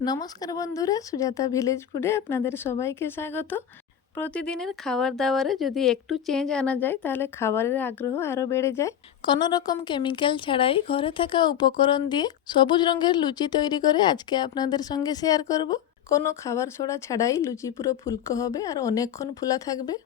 নমস্কার বন্ধুরা, সুজাতা ভিলেজ ফুডে আপনাদের সবাইকে স্বাগত। প্রতিদিনের খাবার দাবারে যদি একটু চেঞ্জ আনা যায় তাহলে খাবারের আগ্রহ আরও বেড়ে যায়। কোনো রকম কেমিক্যাল ছাড়াই ঘরে থাকা উপকরণ দিয়ে সবুজ রঙের লুচি তৈরি করে আজকে আপনাদের সঙ্গে শেয়ার করব। কোনো খাবার সোডা ছাড়াই লুচি পুরো ফুলকো হবে আর অনেকক্ষণ ফোলা থাকবে।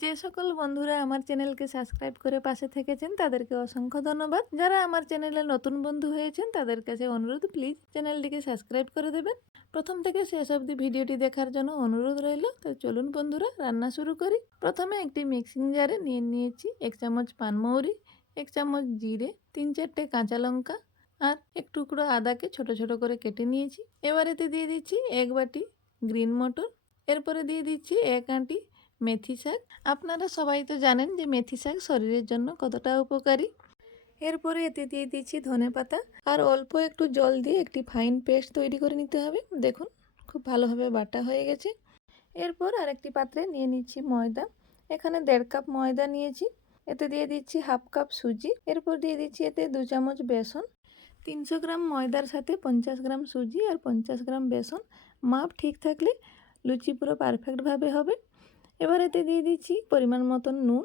যে সকল বন্ধুরা আমার চ্যানেলকে সাবস্ক্রাইব করে পাশে থেকেছেন তাদেরকে অসংখ্য ধন্যবাদ। যারা আমার চ্যানেলে নতুন বন্ধু হয়েছেন তাদের কাছে অনুরোধ, প্লিজ চ্যানেলটিকে সাবস্ক্রাইব করে দেবেন। প্রথম থেকে শেষ অবধি ভিডিওটি দেখার জন্য অনুরোধ রইল। তো চলুন বন্ধুরা, রান্না শুরু করি। প্রথমে একটি মিক্সিং জারে নিয়ে নিয়েছি 1 চামচ পানমৌরি, 1 চামচ জিরে, 3-4টে কাঁচা লঙ্কা আর এক টুকরো আদাকে ছোট ছোট করে কেটে নিয়েছি। এবার এতে দিয়ে দিচ্ছি 1 বাটি গ্রিন মটর, এরপরে দিয়ে দিচ্ছি 1 আঁটি মেথি শাক। আপনারা সবাই তো জানেন যে মেথি শাক শরীরের জন্য কতটা উপকারী। এরপরে এতে দিয়ে দিচ্ছি ধনেপাতা আর অল্প একটু জল দিয়ে একটি ফাইন পেস্ট তৈরি করে নিতে হবে। দেখুন খুব ভালোভাবে বাটা হয়ে গেছে। এরপর আরেকটি পাত্রে নিয়ে নিচ্ছি ময়দা। এখানে 1.5 কাপ ময়দা নিয়েছি। এতে দিয়ে দিচ্ছি 1/2 কাপ সুজি। এরপর দিয়ে দিচ্ছি এতে 2 চামচ বেসন। 300 গ্রাম ময়দার সাথে 50 গ্রাম সুজি আর 50 গ্রাম বেসন মাপ ঠিক থাকলে লুচি পুরো পারফেক্টভাবে হবে। এবার এতে দিয়ে দিচ্ছি পরিমাণ মতন নুন,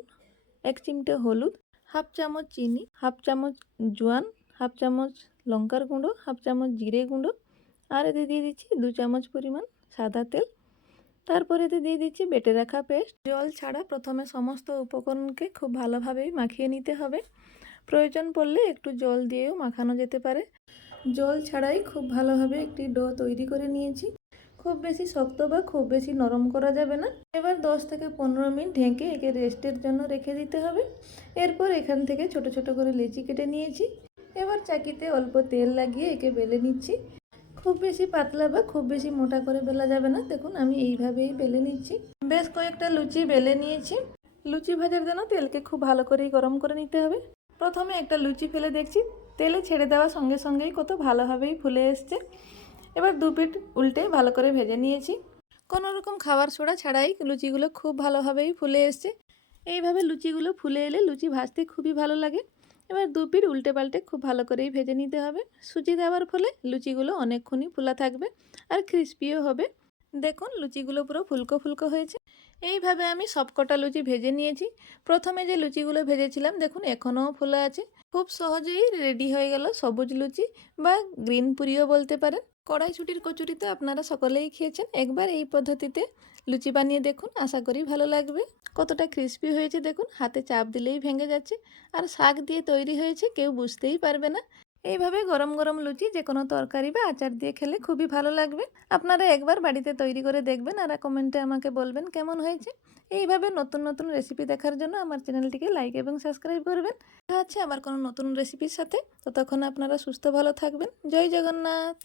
1 চিমটে হলুদ, 1/2 চামচ চিনি, 1/2 চামচ জোয়ান, 1/2 চামচ লঙ্কার গুঁড়ো, 1/2 চামচ জিরে গুঁড়ো আর এতে দিয়ে দিচ্ছি 2 চামচ পরিমাণ সাদা তেল। তারপরে এতে দিয়ে দিচ্ছি বেটে রাখা পেস্ট। জল ছাড়া প্রথমে সমস্ত উপকরণকে খুব ভালোভাবেই মাখিয়ে নিতে হবে। প্রয়োজন পড়লে একটু জল দিয়েও মাখানো যেতে পারে। জল ছাড়াই খুব ভালোভাবে একটি ডো তৈরি করে নিয়েছি। খুব বেশি শক্ত বা খুব বেশি নরম করা যাবে না। এবার 10 থেকে 15 মিনিট ঢেকে একে রেস্টের জন্য রেখে দিতে হবে। এরপর এখান থেকে ছোট ছোট করে লেচি কেটে নিয়েছি। এবার চাকিতে অল্প তেল লাগিয়ে একে বেলে নিচ্ছি। খুব বেশি পাতলা বা খুব বেশি মোটা করে বেলা যাবে না। দেখুন আমি এইভাবেই বেলে নিচ্ছি। বেশ কয়েকটা লুচি বেলে নিয়েছি। লুচি ভাজার জন্য তেলকে খুব ভালো করেই গরম করে নিতে হবে। প্রথমে একটা লুচি ফেলে দেখছি, তেলে ছেড়ে দেওয়ার সঙ্গে সঙ্গেই কত ভালোভাবেই ফুলে এসছে। এবার 2 পিঠ উল্টে ভালো করে ভেজে নিয়েছি। কোনো রকম খাবার সোডা ছাড়াই লুচিগুলো খুব ভালোভাবেই ফুলে এসছে। এইভাবে লুচিগুলো ফুলে এলে লুচি ভাজতে খুবই ভালো লাগে। এবার 2 পিঠ উল্টে পাল্টে খুব ভালো করেই ভেজে নিতে হবে। সুজি দেওয়ার ফলে লুচিগুলো অনেকক্ষণই ফোলা থাকবে আর ক্রিস্পিও হবে। দেখুন লুচিগুলো পুরো ফুলকো ফুলকো হয়েছে। এইভাবে আমি সবকটা লুচি ভেজে নিয়েছি। প্রথমে যে লুচিগুলো ভেজেছিলাম দেখুন এখনও ফোলা আছে। খুব সহজেই রেডি হয়ে গেল সবুজ লুচি বা গ্রিন পুরিও বলতে পারেন। কড়াইশুঁটির কচুরি তো আপনারা সকলেই খেয়েছেন। একবার এই পদ্ধতিতে লুচি বানিয়ে দেখুন, আশা করি ভালো লাগবে। কতটা ক্রিস্পি হয়েছে দেখুন, হাতে চাপ দিলেই ভেঙে যাচ্ছে আর শাক দিয়ে তৈরি হয়েছে, কেউ বুঝতেই পারবে না। এইভাবে গরম গরম লুচি যে কোনো তরকারি বা আচার দিয়ে খেলে খুবই ভালো লাগবে। আপনারা একবার বাড়িতে তৈরি করে দেখবেন আর কমেন্টে আমাকে বলবেন কেমন হয়েছে। এইভাবে নতুন নতুন রেসিপি দেখার জন্য আমার চ্যানেলটিকে লাইক এবং সাবস্ক্রাইব করবেন। দেখা হচ্ছে আবার কোনো নতুন রেসিপির সাথে। ততক্ষণ আপনারা সুস্থ ভালো থাকবেন। জয় জগন্নাথ।